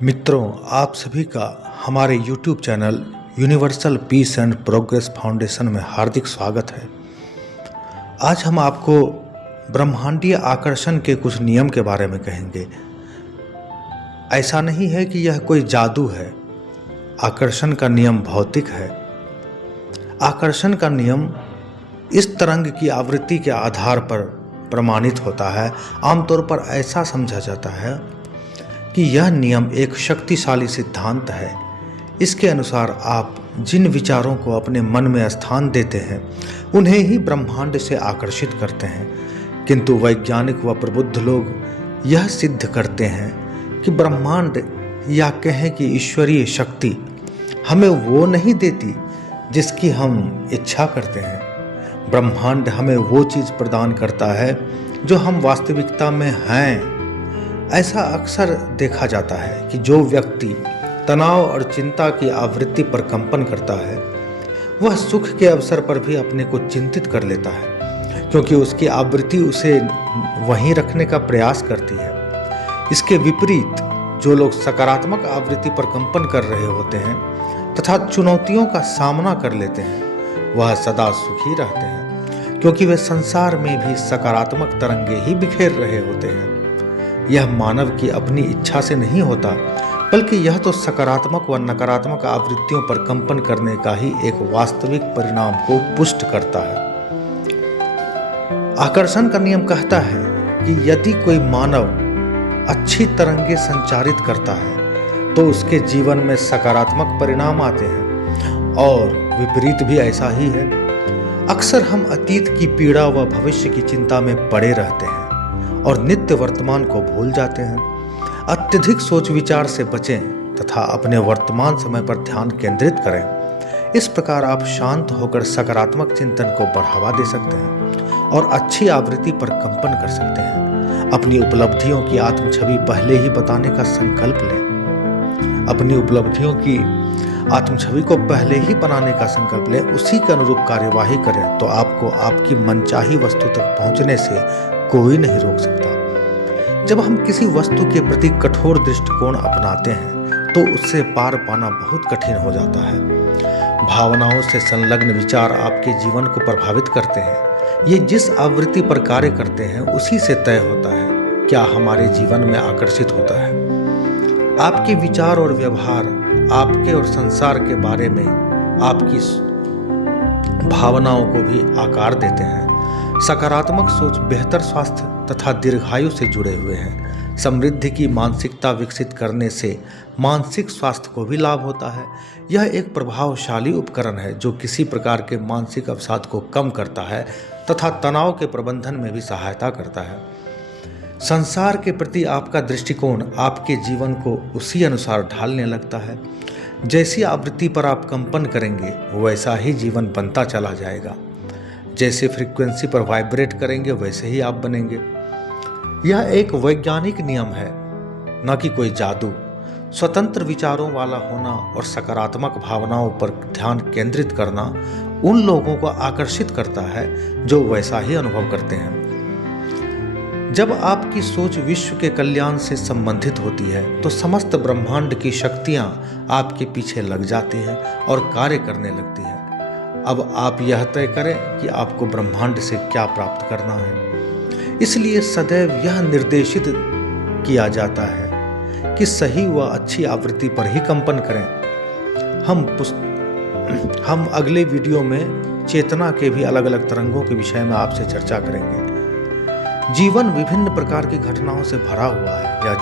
मित्रों, आप सभी का हमारे YouTube channel universal peace and progress foundation में हार्दिक स्वागत है। आज हम आपको ब्रह्मांडीय आकर्षण के कुछ नियम के बारे में कहेंगे। ऐसा नहीं है कि यह कोई जादू है। आकर्षण का नियम भौतिक है। आकर्षण का नियम इस तरंग की आवृत्ति के आधार पर प्रमाणित होता है। आमतौर पर ऐसा समझा जाता है कि यह नियम एक शक्तिशाली सिद्धांत है। इसके अनुसार आप जिन विचारों को अपने मन में स्थान देते हैं उन्हें ही ब्रह्मांड से आकर्षित करते हैं। किंतु वैज्ञानिक व प्रबुद्ध लोग यह सिद्ध करते हैं कि ब्रह्मांड या कहें कि ईश्वरीय शक्ति हमें वो नहीं देती जिसकी हम इच्छा करते हैं। ब्रह्मांड हमें वो चीज़ प्रदान करता है जो हम वास्तविकता में हैं। ऐसा अक्सर देखा जाता है कि जो व्यक्ति तनाव और चिंता की आवृत्ति पर कंपन करता है वह सुख के अवसर पर भी अपने को चिंतित कर लेता है, क्योंकि उसकी आवृत्ति उसे वहीं रखने का प्रयास करती है। इसके विपरीत जो लोग सकारात्मक आवृत्ति पर कंपन कर रहे होते हैं तथा चुनौतियों का सामना कर लेते हैं वह सदा सुखी रहते हैं, क्योंकि वे संसार में भी सकारात्मक तरंगे ही बिखेर रहे होते हैं। यह मानव की अपनी इच्छा से नहीं होता, बल्कि यह तो सकारात्मक व नकारात्मक आवृत्तियों पर कंपन करने का ही एक वास्तविक परिणाम को पुष्ट करता है। आकर्षण का नियम कहता है कि यदि कोई मानव अच्छी तरंगे संचारित करता है तो उसके जीवन में सकारात्मक परिणाम आते हैं, और विपरीत भी ऐसा ही है। अक्सर हम अतीत की पीड़ा व भविष्य की चिंता में पड़े रहते हैं और नित्य वर्तमान को भूल जाते हैं। अत्यधिक सोच विचार से बचें तथा अपने वर्तमान समय पर ध्यान केंद्रित करें। इस प्रकार आप शांत होकर सकारात्मक चिंतन को बढ़ावा दे सकते हैं और अच्छी आवृत्ति पर कंपन कर सकते हैं। अपनी उपलब्धियों की आत्म छवि पहले ही बताने का संकल्प लें। अपनी उपलब्धियों की आत्म छवि को पहले ही बनाने का संकल्प लें, उसी के अनुरूप कार्यवाही करें तो आपको आपकी मनचाही वस्तु तक पहुंचने से कोई नहीं रोक सकता। जब हम किसी वस्तु के प्रति कठोर दृष्टिकोण अपनाते हैं तो उससे पार पाना बहुत कठिन हो जाता है। भावनाओं से संलग्न विचार आपके जीवन को प्रभावित करते हैं। ये जिस आवृत्ति पर कार्य करते हैं उसी से तय होता है क्या हमारे जीवन में आकर्षित होता है। आपके विचार और व्यवहार आपके और संसार के बारे में आपकी भावनाओं को भी आकार देते हैं। सकारात्मक सोच बेहतर स्वास्थ्य तथा दीर्घायु से जुड़े हुए हैं। समृद्धि की मानसिकता विकसित करने से मानसिक स्वास्थ्य को भी लाभ होता है। यह एक प्रभावशाली उपकरण है जो किसी प्रकार के मानसिक अवसाद को कम करता है तथा तनाव के प्रबंधन में भी सहायता करता है। संसार के प्रति आपका दृष्टिकोण आपके जीवन को उसी अनुसार ढालने लगता है। जैसी आवृत्ति पर आप कंपन करेंगे वैसा ही जीवन बनता चला जाएगा। जैसे फ्रीक्वेंसी पर वाइब्रेट करेंगे वैसे ही आप बनेंगे। यह एक वैज्ञानिक नियम है, न कि कोई जादू। स्वतंत्र विचारों वाला होना और सकारात्मक भावनाओं पर ध्यान केंद्रित करना उन लोगों को आकर्षित करता है जो वैसा ही अनुभव करते हैं। जब आपकी सोच विश्व के कल्याण से संबंधित होती है तो समस्त ब्रह्मांड की शक्तियां आपके पीछे लग जाती हैं और कार्य करने लगती हैं। अब आप यह तय करें कि आपको ब्रह्मांड से क्या प्राप्त करना है। इसलिए सदैव यह निर्देशित किया जाता है कि सही व अच्छी आवृत्ति पर ही कंपन करें। हम अगले वीडियो में चेतना के भी अलग अलग तरंगों के विषय में आपसे चर्चा करेंगे। जीवन विभिन्न प्रकार की घटनाओं से भरा हुआ है। यह